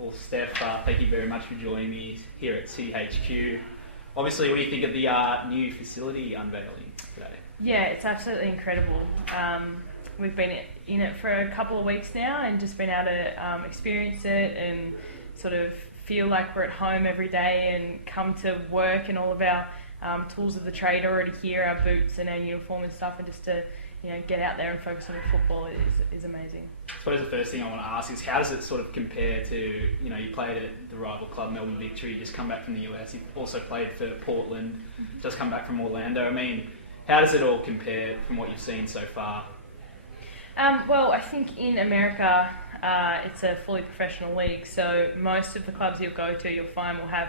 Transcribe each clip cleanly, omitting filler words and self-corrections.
Well, Steph, thank you very much for joining me here at City HQ. Obviously, what do you think of the new facility unveiling today? Yeah, it's absolutely incredible. We've been in it for a couple of weeks now and just been able to experience it and sort of feel like we're at home every day and come to work and all of our tools of the trade already here, our boots and our uniform and stuff, and just to get out there and focus on the football is amazing. I suppose the first thing I want to ask is how does it sort of compare to, you played at the rival club Melbourne Victory, just come back from the US, you also played for Portland, just come back from Orlando. I mean, how does it all compare from what you've seen so far? Well, I think in America it's a fully professional league, so most of the clubs you'll go to, you'll find will have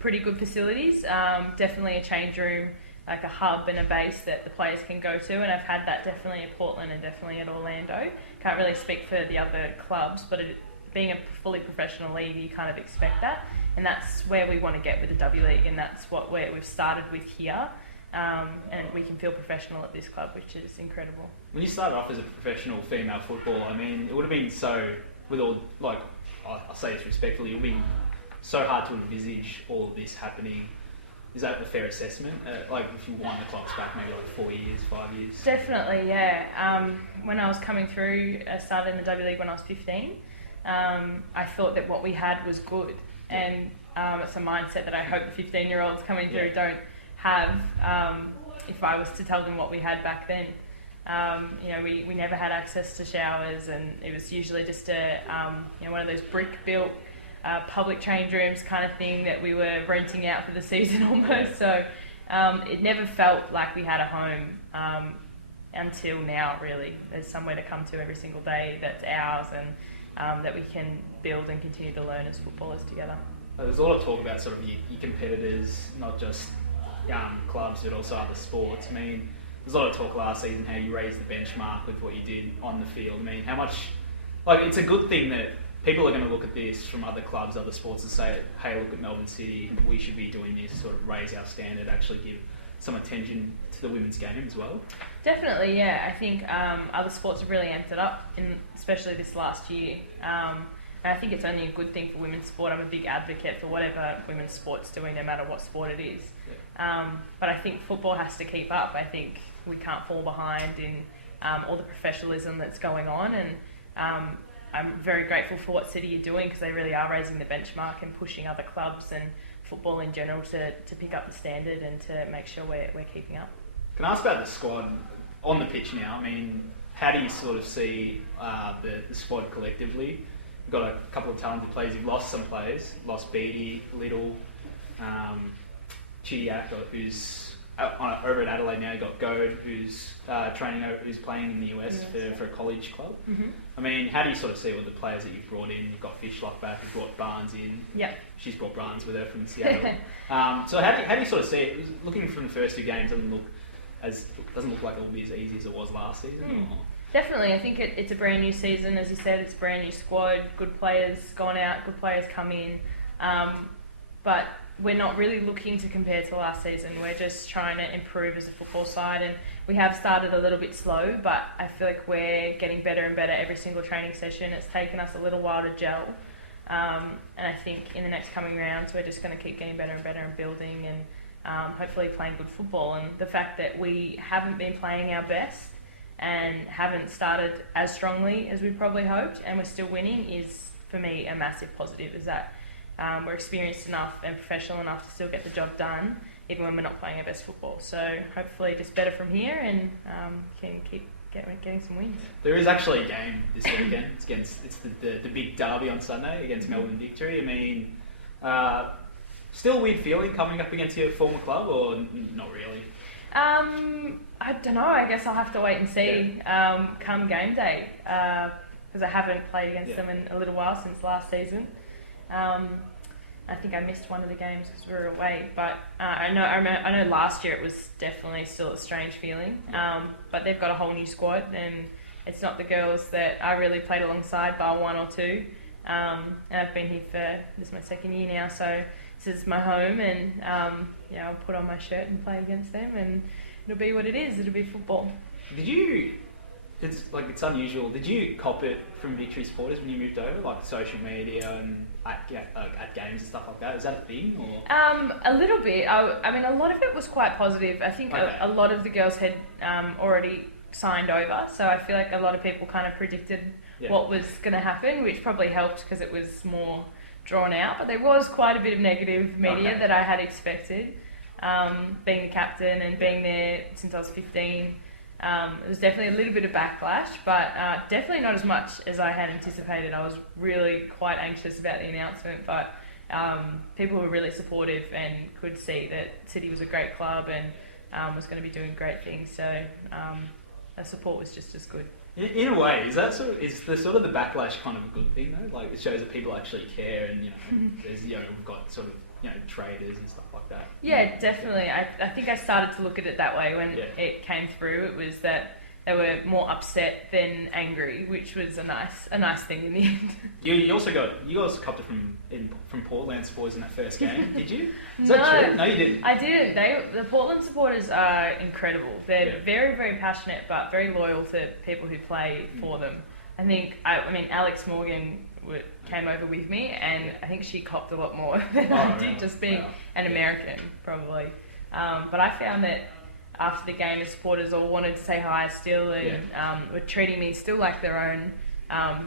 pretty good facilities, definitely a change room, like a hub and a base that the players can go to, and I've had that definitely at Portland and definitely at Orlando. Can't really speak for the other clubs, but being a fully professional league, you kind of expect that, and that's where we want to get with the W League, and that's what we've started with here, and we can feel professional at this club, which is incredible. When you started off as a professional female footballer, I mean, it would have been so, with all, like, I'll say this respectfully, it would have been so hard to envisage all of this happening. Is that a fair assessment? Like if you wind the clocks back maybe like 4 years, 5 years? Definitely, yeah. When I was coming through, I started in the W League when I was 15. I thought that what we had was good, and it's a mindset that I hope the 15-year-olds coming through don't have. If I was to tell them what we had back then, we never had access to showers, and it was usually just one of those brick-built public change rooms kind of thing that we were renting out for the season almost. So it never felt like we had a home until now, really. There's somewhere to come to every single day that's ours, and that we can build and continue to learn as footballers together. There's a lot of talk about sort of your competitors, not just clubs but also other sports. I mean, there's a lot of talk last season how you raised the benchmark with what you did on the field. I mean, how much, like, it's a good thing that people are going to look at this from other clubs, other sports, and say, hey, look at Melbourne City, we should be doing this, sort of raise our standard, actually give some attention to the women's game as well. Definitely, yeah. I think other sports have really amped it up, especially this last year. And I think it's only a good thing for women's sport. I'm a big advocate for whatever women's sport's doing, no matter what sport it is. Yeah. But I think football has to keep up. I think we can't fall behind in all the professionalism that's going on, and I'm very grateful for what City are doing, because they really are raising the benchmark and pushing other clubs and football in general to pick up the standard and to make sure we're keeping up. Can I ask about the squad on the pitch now? I mean, how do you sort of see the squad collectively? You've got a couple of talented players. You've lost some players. Lost Beattie, Little, Chidiak, who's over at Adelaide now. You've got Goad, who's who's playing in the US for a college club. Mm-hmm. I mean, how do you sort of see with the players that you've brought in? You've got Fishlock back, you've brought Barnes in. Yep. She's brought Barnes with her from Seattle. So how do you sort of see it? Looking from the first two games, doesn't look like it'll be as east as it was last season. Definitely, I think it's a brand new season. As you said, it's a brand new squad. Good players gone out, good players come in. But we're not really looking to compare to last season. We're just trying to improve as a football side, and we have started a little bit slow, but I feel like we're getting better and better every single training session. It's taken us a little while to gel, and I think in the next coming rounds we're just going to keep getting better and better and building, and hopefully playing good football. And the fact that we haven't been playing our best and haven't started as strongly as we probably hoped, and we're still winning, is for me a massive positive. Is that we're experienced enough and professional enough to still get the job done, even when we're not playing our best football. So hopefully just better from here, and can keep getting some wins. There is actually a game this weekend. It's the big derby on Sunday against Melbourne Victory. I mean, still a weird feeling coming up against your former club, or not really? I don't know. I guess I'll have to wait and see come game day, because I haven't played against them in a little while since last season. I think I missed one of the games because we were away, but I know last year it was definitely still a strange feeling. But they've got a whole new squad, and it's not the girls that I really played alongside, bar one or two. And I've been here this is my second year now, so this is my home, and I'll put on my shirt and play against them, and it'll be what it is. It'll be football. Did you it's unusual. Did you cop it from Victory supporters when you moved over, like social media and at games and stuff like that? Is that a thing? Or? A little bit. I mean, a lot of it was quite positive. I think a lot of the girls had already signed over, so I feel like a lot of people kind of predicted what was going to happen, which probably helped because it was more drawn out. But there was quite a bit of negative media that I had expected. Being the captain and being there since I was 15, it was definitely a little bit of backlash, but definitely not as much as I had anticipated. I was really quite anxious about the announcement, but people were really supportive and could see that City was a great club and was going to be doing great things. So the support was just as good. In a way, is the the backlash kind of a good thing though? Like it shows that people actually care, and there's we've got sort of traders and stuff like that. Yeah, definitely. I think I started to look at it that way when it came through. It was that they were more upset than angry, which was a nice thing in the end. You guys copped it from Portland supporters in that first game, did you? Is that true? No, you didn't. I didn't. The Portland supporters are incredible. They're very, very passionate, but very loyal to people who play for them. I think, Alex Morgan came over with me, and I think she copped a lot more than I did, just being an American, probably. But I found that after the game, the supporters all wanted to say hi still, and were treating me still like their own,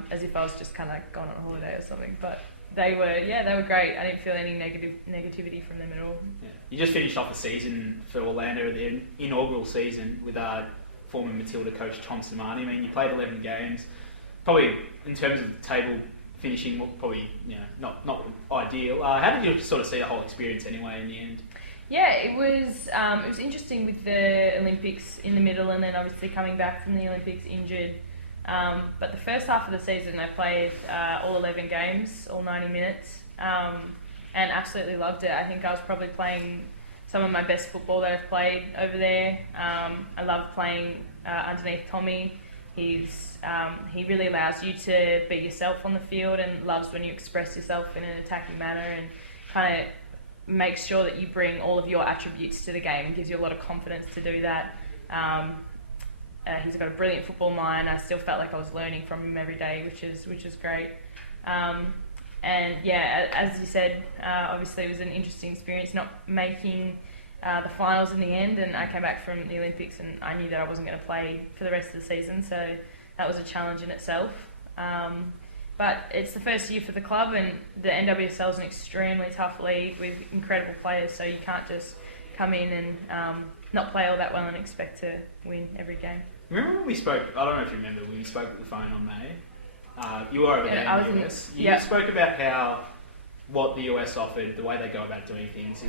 as if I was just kind of gone on a holiday or something. But they were great. I didn't feel any negativity from them at all. Yeah. You just finished off the season for Orlando, the inaugural season, with our former Matilda coach Tom Samani. I mean, you played 11 games. Probably in terms of the table finishing, probably not ideal. How did you sort of see the whole experience anyway in the end? Yeah, it was interesting with the Olympics in the middle, and then obviously coming back from the Olympics injured. But the first half of the season, I played all 11 games, all 90 minutes, and absolutely loved it. I think I was probably playing some of my best football that I've played over there. I love playing underneath Tommy. He really allows you to be yourself on the field, and loves when you express yourself in an attacking manner, and kind of makes sure that you bring all of your attributes to the game and gives you a lot of confidence to do that. He's got a brilliant football mind. I still felt like I was learning from him every day, which is great. And yeah, as you said, obviously it was an interesting experience not making the finals in the end, and I came back from the Olympics and I knew that I wasn't going to play for the rest of the season, so that was a challenge in itself. But it's the first year for the club, and the NWSL is an extremely tough league with incredible players, so you can't just come in and not play all that well and expect to win every game. Remember when we spoke, I don't know if you remember, when we spoke at the phone on May, you were over there in the US. You spoke about what the US offered, the way they go about doing things.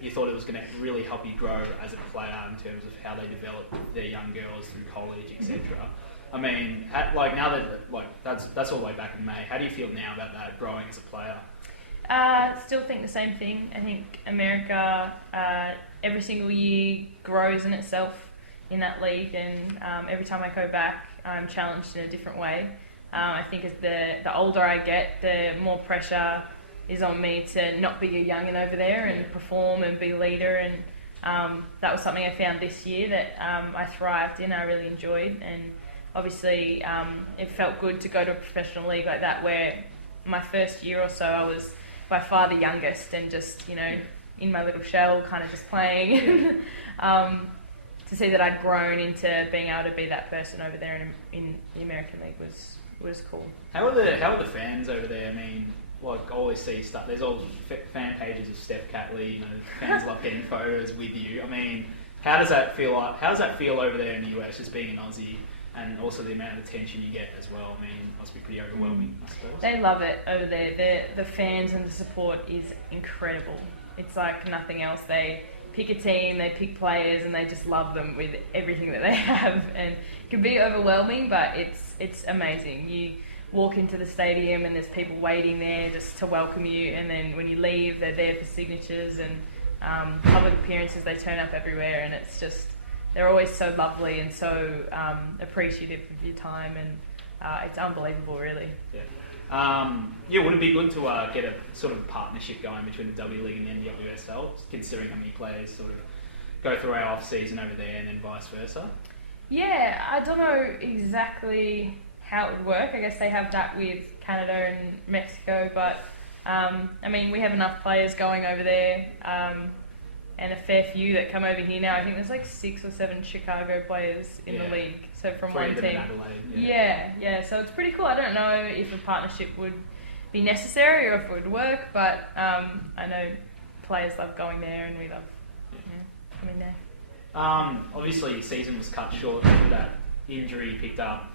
You thought it was going to really help you grow as a player in terms of how they develop their young girls through college, etc. I mean, now that that's all the way back in May, how do you feel now about that, growing as a player? Still think the same thing. I think America every single year grows in itself in that league, and every time I go back, I'm challenged in a different way. I think as the older I get, the more pressure is on me to not be a youngin over there and perform and be a leader, and that was something I found this year that I thrived in, I really enjoyed, and obviously it felt good to go to a professional league like that where my first year or so I was by far the youngest and just, in my little shell kind of just playing. To see that I'd grown into being able to be that person over there in the American League was cool. How are the fans over there? I mean, I always see stuff. There's all fan pages of Steph Catley. Fans love getting photos with you. I mean, how does that feel over there in the US, just being an Aussie, and also the amount of attention you get as well? I mean, it must be pretty overwhelming, I suppose. They love it over there. The fans and the support is incredible. It's like nothing else. They pick a team, they pick players, and they just love them with everything that they have. And it can be overwhelming, but it's amazing. You walk into the stadium and there's people waiting there just to welcome you, and then when you leave, they're there for signatures and public appearances. They turn up everywhere, and it's just, they're always so lovely and so appreciative of your time, and it's unbelievable, really. Would it be good to get a sort of partnership going between the W League and the NWSL, considering how many players sort of go through our off season over there and then vice versa? Yeah, I don't know exactly how it would work. I guess they have that with Canada and Mexico, but I mean, we have enough players going over there, and a fair few that come over here now. I think there's like 6 or 7 Chicago players in the league, so from one team. Yeah. So it's pretty cool. I don't know if a partnership would be necessary or if it would work, but I know players love going there, and we love coming there. Obviously, your season was cut short with that injury you picked up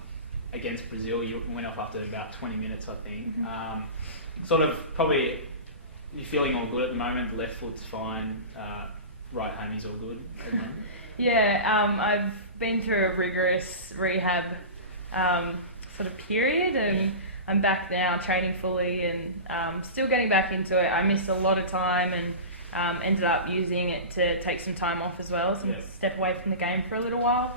against Brazil. You went off after about 20 minutes, I think. Sort of probably you're feeling all good at the moment. The left foot's fine. Right hammies all good at the moment. Yeah, I've been through a rigorous rehab sort of period, and I'm back now training fully and still getting back into it. I missed a lot of time and ended up using it to take some time off as well, step away from the game for a little while.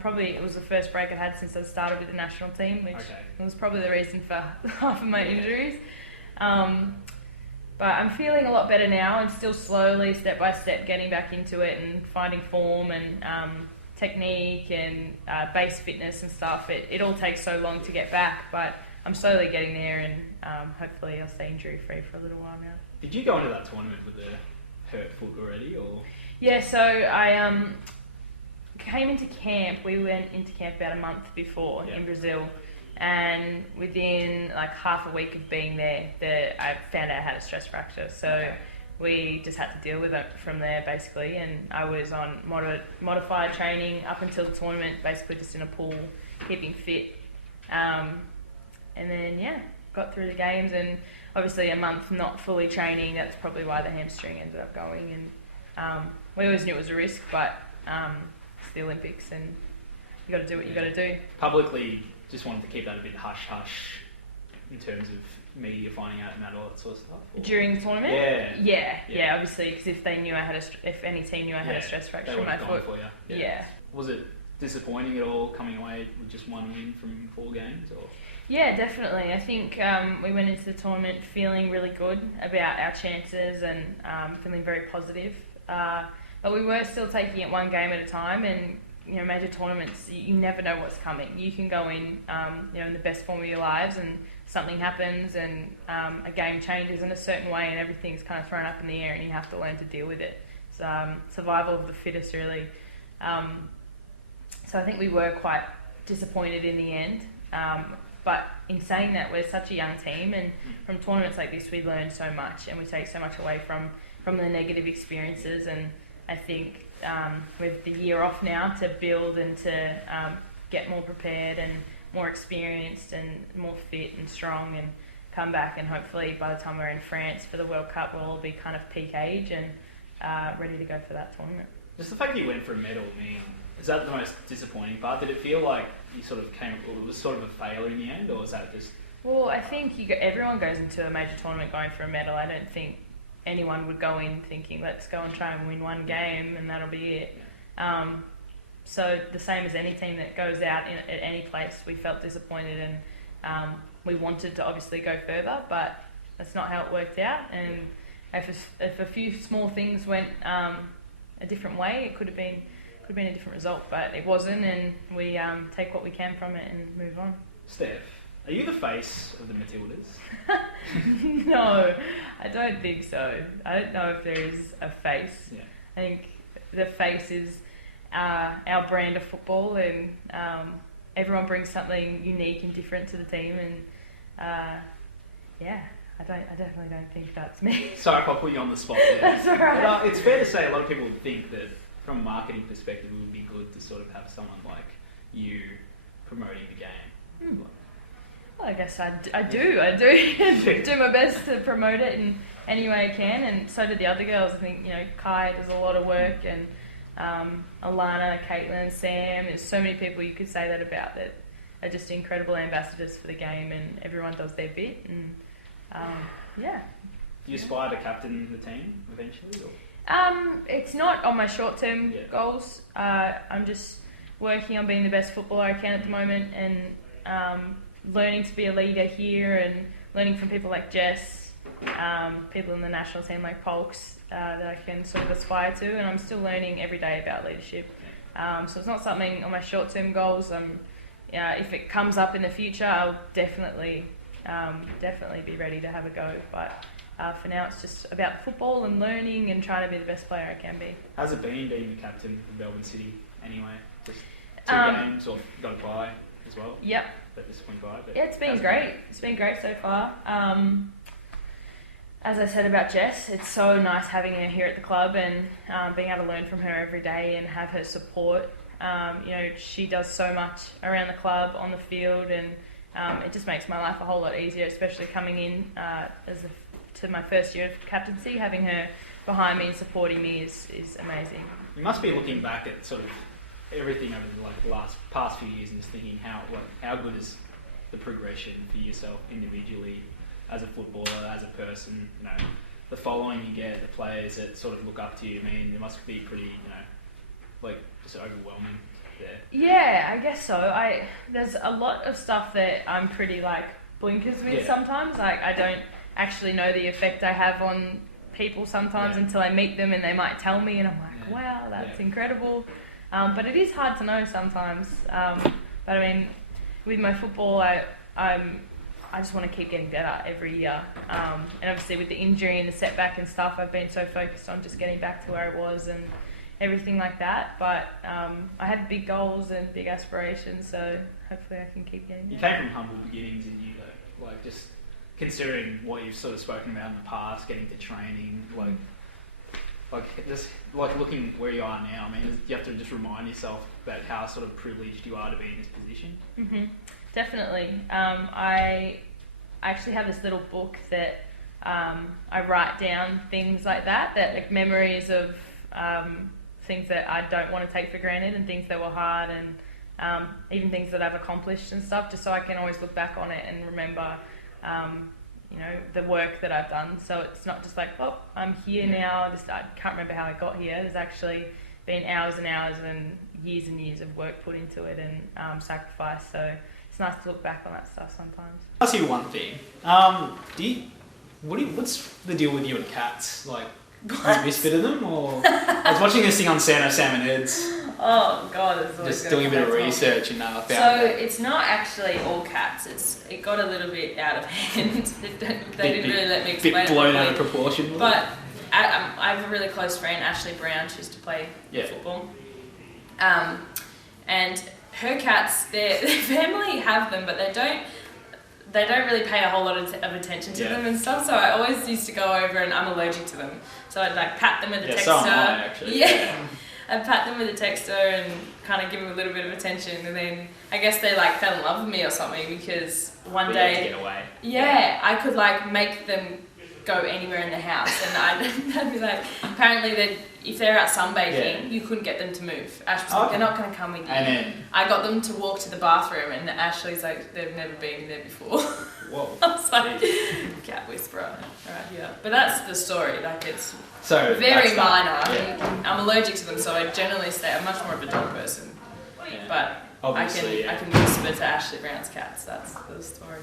Probably it was the first break I'd had since I started with the national team, which was probably the reason for half of my injuries. But I'm feeling a lot better now, and still slowly, step by step, getting back into it and finding form and technique and base fitness and stuff. It all takes so long to get back, but I'm slowly getting there, and hopefully I'll stay injury free for a little while now. Did you go into that tournament with a hurt foot already, or? Yeah, so I came into camp. We went into camp about a month before in Brazil, and within like half a week of being there, I found out I had a stress fracture. So we just had to deal with it from there, basically. And I was on modified training up until the tournament, basically just in a pool, keeping fit. And then got through the games, and obviously a month not fully training. That's probably why the hamstring ended up going. And we always knew it was a risk, but it's the Olympics, and you got to do what you got to do. Publicly, just wanted to keep that a bit hush-hush in terms of media finding out and all that sort of stuff. Or? During the tournament? Yeah. Obviously, because if they knew if any team knew I had a stress fracture in my foot, for you. Yeah. Was it disappointing at all coming away with just one win from 4 games, or? Yeah, definitely. I think we went into the tournament feeling really good about our chances and feeling very positive. But we were still taking it one game at a time, and major tournaments, you never know what's coming. You can go in, in the best form of your lives, and something happens, and a game changes in a certain way, and everything's kind of thrown up in the air, and you have to learn to deal with it. It's survival of the fittest, really. So I think we were quite disappointed in the end. But in saying that, we're such a young team, and from tournaments like this, we learn so much, and we take so much away from the negative experiences. And I think with the year off now, to build and to get more prepared and more experienced and more fit and strong, and come back, and hopefully by the time we're in France for the World Cup, we'll all be kind of peak age and ready to go for that tournament. Just the fact that you went for a medal, is that the most disappointing part? Did it feel like you sort of it was sort of a failure in the end, or was that just... Well, I think everyone goes into a major tournament going for a medal. I don't think anyone would go in thinking, let's go and try and win one game and that'll be it. So the same as any team that goes out at any place, we felt disappointed, and we wanted to obviously go further, but that's not how it worked out. And if a few small things went a different way, it could have been a different result, but it wasn't, and we take what we can from it and move on. Steph, are you the face of the Matildas? No, I don't think so. I don't know if there is a face. Yeah. I think the face is our brand of football, and everyone brings something unique and different to the team, and I definitely don't think that's me. Sorry if I put you on the spot there. That's alright. But it's fair to say a lot of people would think that from a marketing perspective, it would be good to sort of have someone like you promoting the game. Well, I guess I do do my best to promote it in any way I can, and so do the other girls. I think Kai does a lot of work, and Alana, Caitlin, Sam. There's so many people you could say that about that are just incredible ambassadors for the game, and everyone does their bit. And do you aspire to captain the team eventually? Or? It's not on my short-term goals. I'm just working on being the best footballer I can at the moment, and learning to be a leader here, and learning from people like Jess, people in the national team like Polks that I can sort of aspire to, and I'm still learning every day about leadership. So it's not something on my short-term goals. If it comes up in the future, I'll definitely be ready to have a go. But for now, it's just about football and learning and trying to be the best player I can be. How's it been being the captain of Melbourne City anyway? Just 2 games, or got a bye as well? Yep. But disappointing bye. But yeah, it's been great. It's been great so far. As I said about Jess, it's so nice having her here at the club and being able to learn from her every day and have her support. She does so much around the club, on the field, and it just makes my life a whole lot easier, especially coming in to my first year of captaincy. Having her behind me and supporting me is amazing. You must be looking back at sort of everything over the past few years and just thinking how good is the progression for yourself individually, as a footballer, as a person, the following you get, the players that sort of look up to you. I mean, it must be pretty, just overwhelming there. Yeah, I guess so. There's a lot of stuff that I'm pretty blinkers with sometimes. I don't actually know the effect I have on people sometimes until I meet them and they might tell me, and I'm like, wow, that's incredible. But it is hard to know sometimes. But I mean, with my football, I just want to keep getting better every year. And obviously with the injury and the setback and stuff, I've been so focused on just getting back to where I was and everything like that. But I have big goals and big aspirations, so hopefully I can keep getting there. You came from humble beginnings, and just considering what you've sort of spoken about in the past, getting to training, looking where you are now. I mean, you have to just remind yourself about how sort of privileged you are to be in this position. Mm-hmm. Definitely. I actually have this little book that I write down things like that memories of things that I don't want to take for granted and things that were hard and even things that I've accomplished and stuff, just so I can always look back on it and remember, the work that I've done. So it's not just I'm here now, I can't remember how I got here. There's actually been hours and hours and years of work put into it and sacrifice. So it's nice to look back on that stuff sometimes. I'll ask you one thing. What's the deal with you and cats? Do you miss a bit of them, or? I was watching this thing on Sam and Ed's. Oh God, it's always just doing a bit of research and I found so it's not actually all cats. It got a little bit out of hand. They didn't really let me explain it. Bit blown out of proportion. But I have a really close friend, Ashley Brown. She used to play football. And her cats, their family have them, but they don't really pay a whole lot of attention to them and stuff. So I always used to go over, and I'm allergic to them. So I'd pat them with a texter. So am I, actually. Yeah. I'd pat them with a texter and kind of give them a little bit of attention, and then I guess they fell in love with me or something, because one day, get away. Yeah, I could make them go anywhere in the house, and I'd be apparently if they're out sunbaking, you couldn't get them to move. Ash was they're not going to come with you. And then I got them to walk to the bathroom, and Ashley's they've never been there before. Whoa. I was cat whisperer right here. But that's the story. It's so very minor. I'm allergic to them, so I generally I'm much more of a dog person. But obviously, I can whisper to Ashley Brown's cats. That's the story.